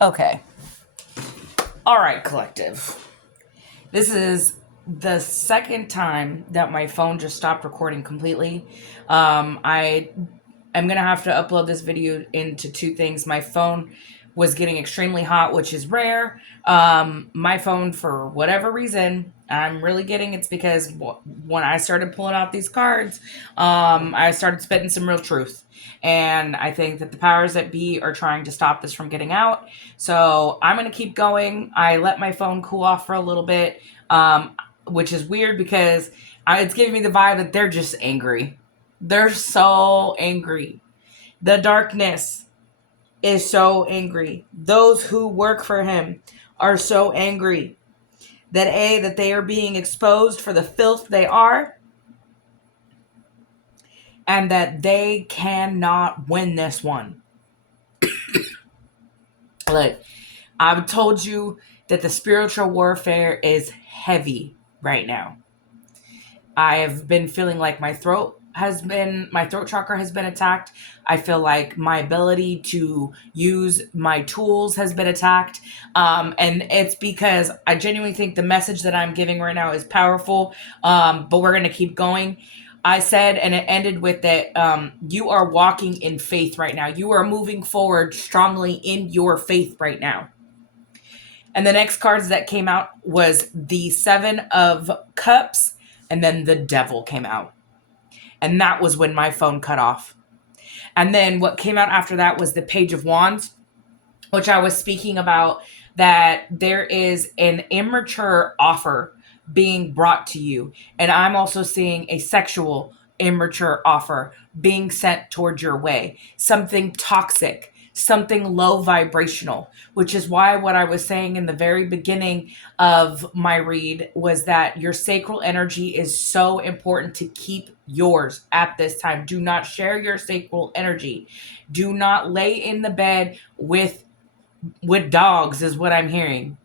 Okay. All right, collective. This is the second time that my phone just stopped recording completely. I am going to have to upload this video into two things. My phone was getting extremely hot, which is rare. My phone, for whatever reason, I'm really getting it's because when I started pulling out these cards, I started spitting some real truth. And I think that the powers that be are trying to stop this from getting out. So I'm going to keep going. I let my phone cool off for a little bit, which is weird because it's giving me the vibe that they're just angry. They're so angry. The darkness is so angry. Those who work for him are so angry that they are being exposed for the filth they are, and that they cannot win this one. Like, I've told you that the spiritual warfare is heavy right now. I have been feeling like my throat chakra has been attacked. I feel like my ability to use my tools has been attacked. And it's because I genuinely think the message that I'm giving right now is powerful. But we're going to keep going. I said, and it ended with that you are walking in faith right now. You are moving forward strongly in your faith right now. And the next cards that came out was the Seven of Cups, and then the Devil came out. And that was when my phone cut off. And then what came out after that was the Page of Wands, which I was speaking about, that there is an immature offer being brought to you. And I'm also seeing a sexual immature offer being sent towards your way. Something toxic, something low vibrational, which is why what I was saying in the very beginning of my read was that your sacral energy is so important to keep yours at this time. Do not share your sacral energy. Do not lay in the bed with dogs, is what I'm hearing.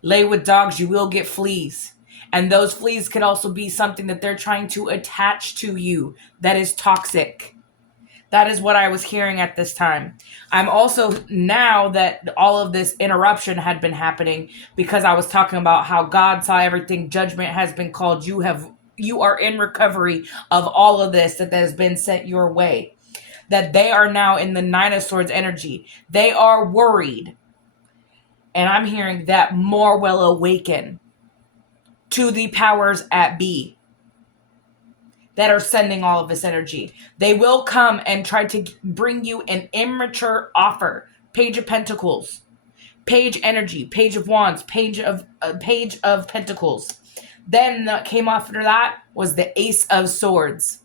Lay with dogs, you will get fleas. And those fleas could also be something that they're trying to attach to you that is toxic. That is what I was hearing at this time. I'm also, now that all of this interruption had been happening, because I was talking about how God saw everything, judgment has been called. You are in recovery of all of this that has been sent your way. That they are now in the Nine of Swords energy. They are worried. And I'm hearing that more will awaken to the powers at be that are sending all of this energy. They will come and try to bring you an immature offer. Page of Pentacles, Page energy, Page of Wands, Page of Pentacles. Then that came after that was the Ace of Swords.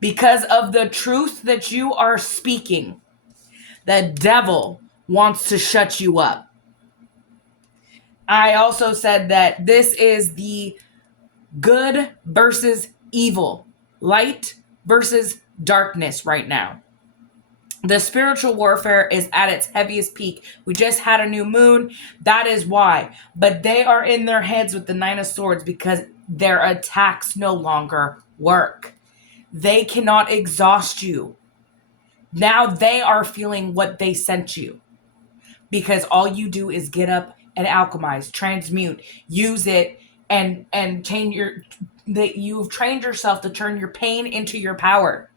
Because of the truth that you are speaking, the devil wants to shut you up. I also said that this is the good versus evil, light versus darkness right now. The spiritual warfare is at its heaviest peak. We just had a new moon. That is why. But they are in their heads with the Nine of Swords because their attacks no longer work. They cannot exhaust you. Now they are feeling what they sent you. Because all you do is get up and alchemize, transmute, use it, and change that you've trained yourself to turn your pain into your power.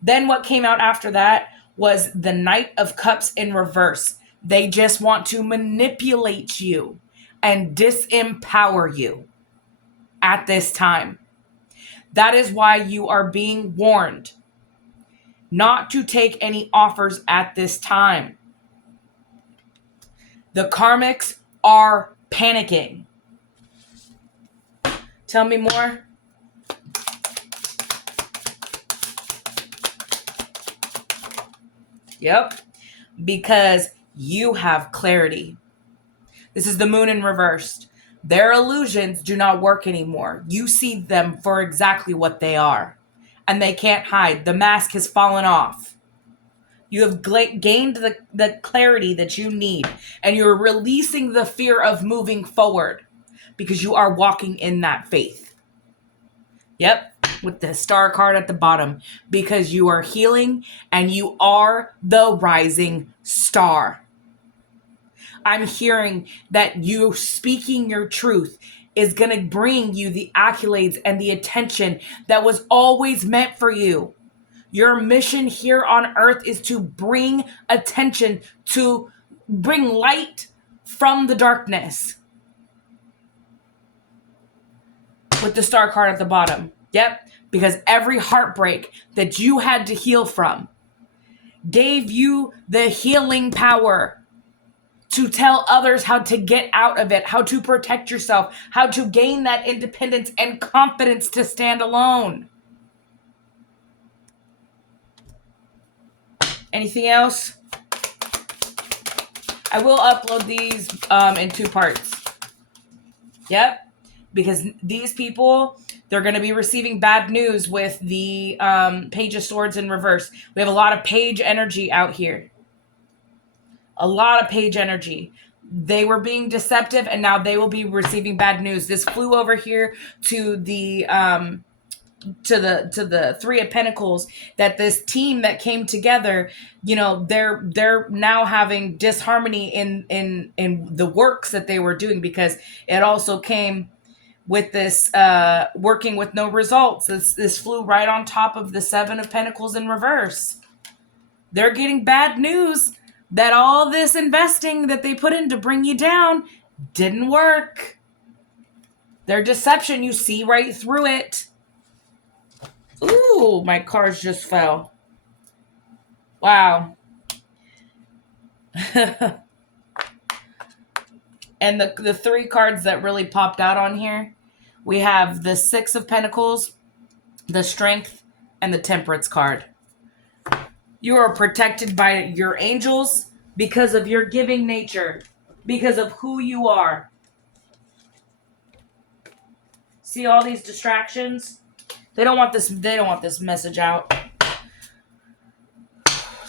Then what came out after that was the Knight of Cups in reverse. They just want to manipulate you and disempower you at this time. That is why you are being warned not to take any offers at this time. The karmics are panicking. Tell me more. Yep. Because you have clarity. This is the moon in reversed. Their illusions do not work anymore. You see them for exactly what they are. And they can't hide. The mask has fallen off. You have gained the clarity that you need. And you're releasing the fear of moving forward. Because you are walking in that faith. Yep. With the star card at the bottom. Because you are healing and you are the rising star. I'm hearing that you speaking your truth is going to bring you the accolades and the attention that was always meant for you. Your mission here on earth is to bring attention, to bring light from the darkness. With the star card at the bottom. Yep. Because every heartbreak that you had to heal from gave you the healing power to tell others how to get out of it, how to protect yourself, how to gain that independence and confidence to stand alone. Anything else? I will upload these in 2 parts. Yep. Because these people, they're going to be receiving bad news with the Page of Swords in reverse. We have a lot of page energy out here. A lot of page energy. They were being deceptive, and now they will be receiving bad news. This flew over here to the to the Three of Pentacles, that this team that came together, you know, they're now having disharmony in the works that they were doing, because it also came with this working with no results. This flew right on top of the Seven of Pentacles in reverse. They're getting bad news that all this investing that they put in to bring you down didn't work. Their deception, you see right through it. Ooh, my cards just fell. Wow. And the 3 cards that really popped out on here, we have the Six of Pentacles, the Strength, and the Temperance card. You are protected by your angels because of your giving nature, because of who you are. See all these distractions? They don't want this message out.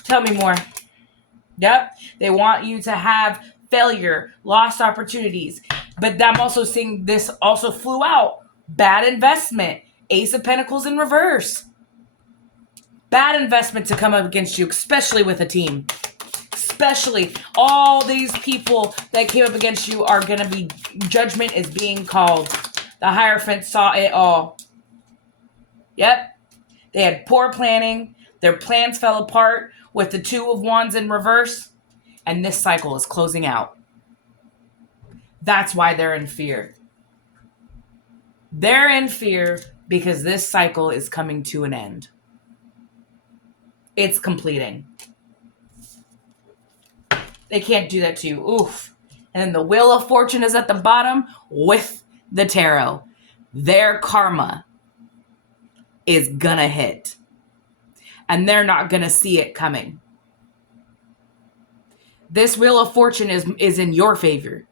Tell me more. Yep. They want you to have failure, lost opportunities. But I'm also seeing this also flew out. Bad investment. Ace of Pentacles in reverse. Bad investment to come up against you, especially with a team. Especially all these people that came up against you are going to be, judgment is being called. The Hierophant saw it all. Yep. They had poor planning. Their plans fell apart with the Two of Wands in reverse. And this cycle is closing out. That's why they're in fear. They're in fear because this cycle is coming to an end. It's completing. They can't do that to you. Oof. And then the Wheel of Fortune is at the bottom with the tarot. Their karma is gonna hit. And they're not gonna see it coming. This Wheel of Fortune is in your favor.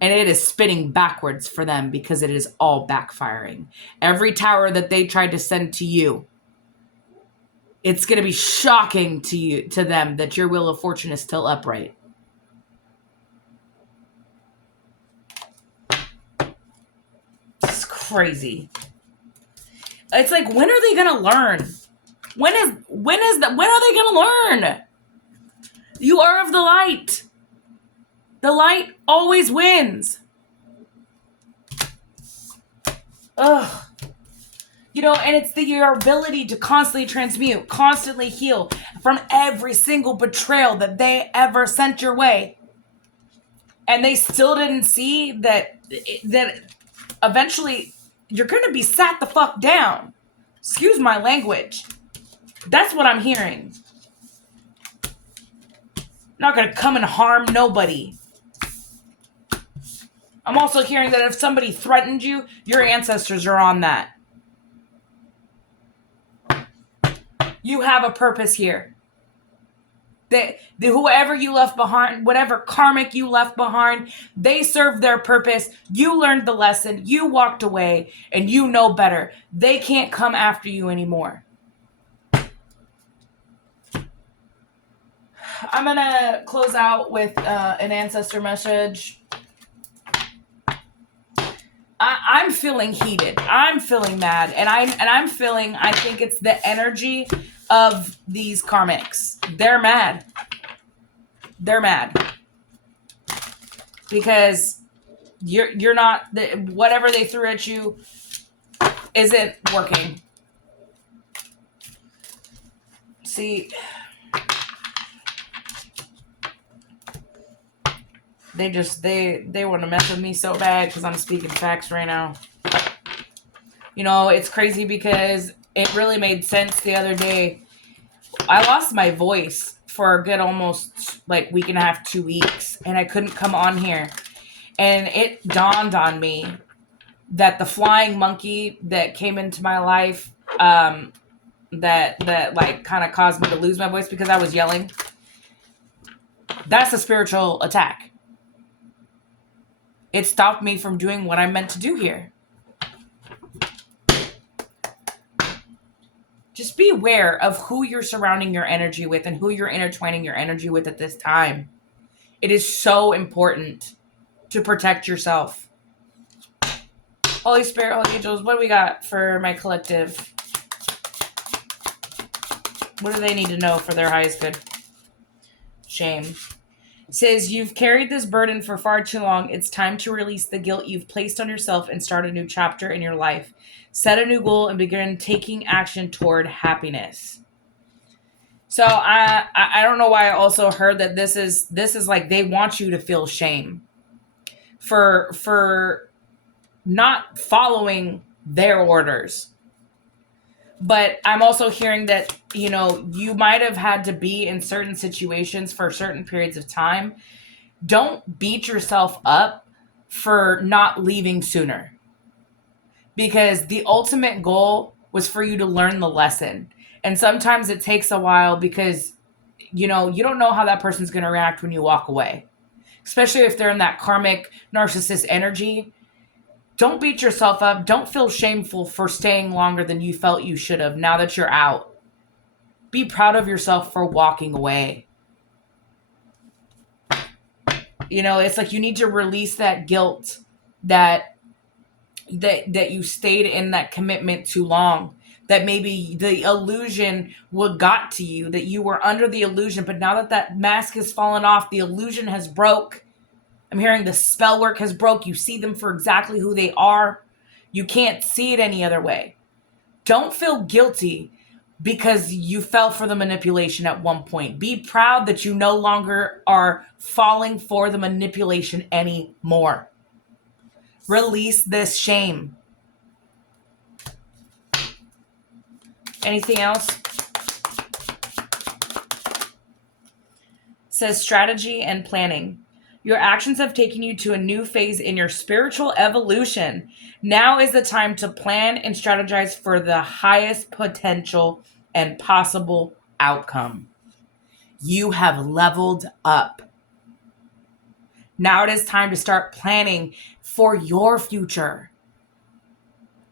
And it is spinning backwards for them because it is all backfiring. Every tower that they tried to send to you, it's going to be shocking to them that your Wheel of Fortune is still upright. It's crazy. It's like, when are they going to learn? When are they going to learn? You are of the light. The light always wins. Ugh. You know, and it's your ability to constantly transmute, constantly heal from every single betrayal that they ever sent your way. And they still didn't see that eventually you're going to be sat the fuck down. Excuse my language. That's what I'm hearing. Not going to come and harm nobody. I'm also hearing that if somebody threatened you, your ancestors are on that. You have a purpose here. Whoever you left behind, whatever karmic you left behind, they served their purpose. You learned the lesson. You walked away, and you know better. They can't come after you anymore. I'm going to close out with an ancestor message. I'm feeling heated. I'm feeling mad. And I think it's the energy of these karmics. They're mad. They're mad. because you're not, whatever they threw at you isn't working. See, they want to mess with me so bad because I'm speaking facts right now. It's crazy because it really made sense the other day. I lost my voice for a good almost like week and a half, 2 weeks, and I couldn't come on here. And it dawned on me that the flying monkey that came into my life, that like kind of caused me to lose my voice because I was yelling, that's a spiritual attack. It stopped me from doing what I'm meant to do here. Just be aware of who you're surrounding your energy with and who you're intertwining your energy with at this time. It is so important to protect yourself. Holy Spirit, Holy Angels, what do we got for my collective? What do they need to know for their highest good? Shame. It says, you've carried this burden for far too long. It's time to release the guilt you've placed on yourself and start a new chapter in your life. Set a new goal and begin taking action toward happiness. So I don't know why I also heard that this is like they want you to feel shame for not following their orders. But I'm also hearing that, you might have had to be in certain situations for certain periods of time. Don't beat yourself up for not leaving sooner. Because the ultimate goal was for you to learn the lesson. And sometimes it takes a while because, you don't know how that person's going to react when you walk away. Especially if they're in that karmic narcissist energy. Don't beat yourself up. Don't feel shameful for staying longer than you felt you should have now that you're out. Be proud of yourself for walking away. It's like you need to release that guilt that you stayed in that commitment too long. That maybe the illusion got to you, that you were under the illusion, but now that mask has fallen off, the illusion has broke. I'm hearing the spell work has broke. You see them for exactly who they are. You can't see it any other way. Don't feel guilty because you fell for the manipulation at one point. Be proud that you no longer are falling for the manipulation anymore. Release this shame. Anything else? It says strategy and planning. Your actions have taken you to a new phase in your spiritual evolution. Now is the time to plan and strategize for the highest potential and possible outcome. You have leveled up. Now it is time to start planning for your future.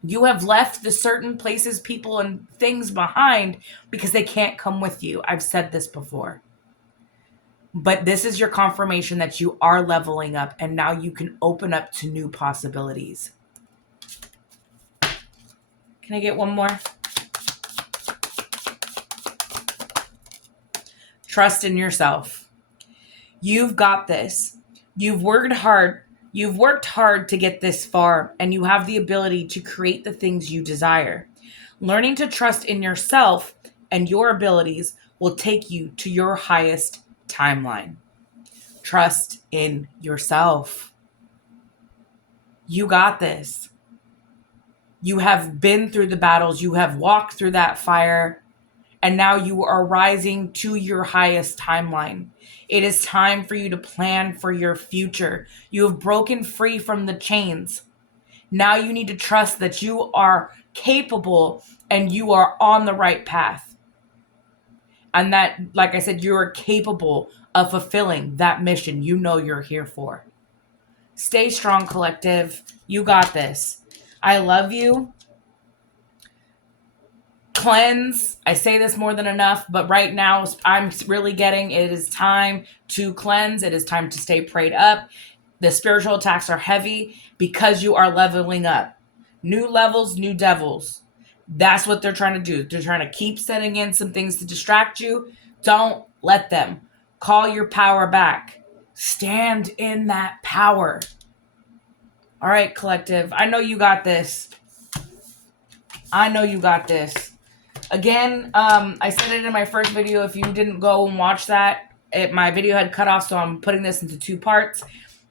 You have left the certain places, people, and things behind because they can't come with you. I've said this before. But this is your confirmation that you are leveling up and now you can open up to new possibilities. Can I get one more? Trust in yourself. You've got this. You've worked hard. You've worked hard to get this far, and you have the ability to create the things you desire. Learning to trust in yourself and your abilities will take you to your highest timeline. Trust in yourself. You got this. You have been through the battles. You have walked through that fire. And now you are rising to your highest timeline. It is time for you to plan for your future. You have broken free from the chains. Now you need to trust that you are capable and you are on the right path. And that, like I said, you are capable of fulfilling that mission you know you're here for. Stay strong, collective. You got this. I love you. Cleanse. I say this more than enough, but right now I'm really getting it is time to cleanse. It is time to stay prayed up. The spiritual attacks are heavy because you are leveling up. New levels, new devils. That's what they're trying to do. They're trying to keep setting in some things to distract you. Don't let them. Call your power back. Stand in that power. All right, collective. I know you got this. I know you got this. Again, I said it in my first video. If you didn't go and watch that, my video had cut off, so I'm putting this into 2 parts.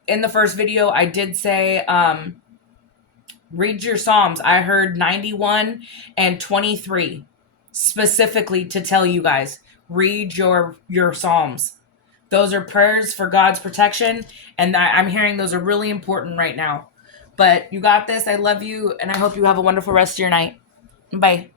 In the first video, I did say, read your Psalms. I heard 91 and 23 specifically to tell you guys, read your Psalms. Those are prayers for God's protection, and I'm hearing those are really important right now. But you got this. I love you, and I hope you have a wonderful rest of your night. Bye.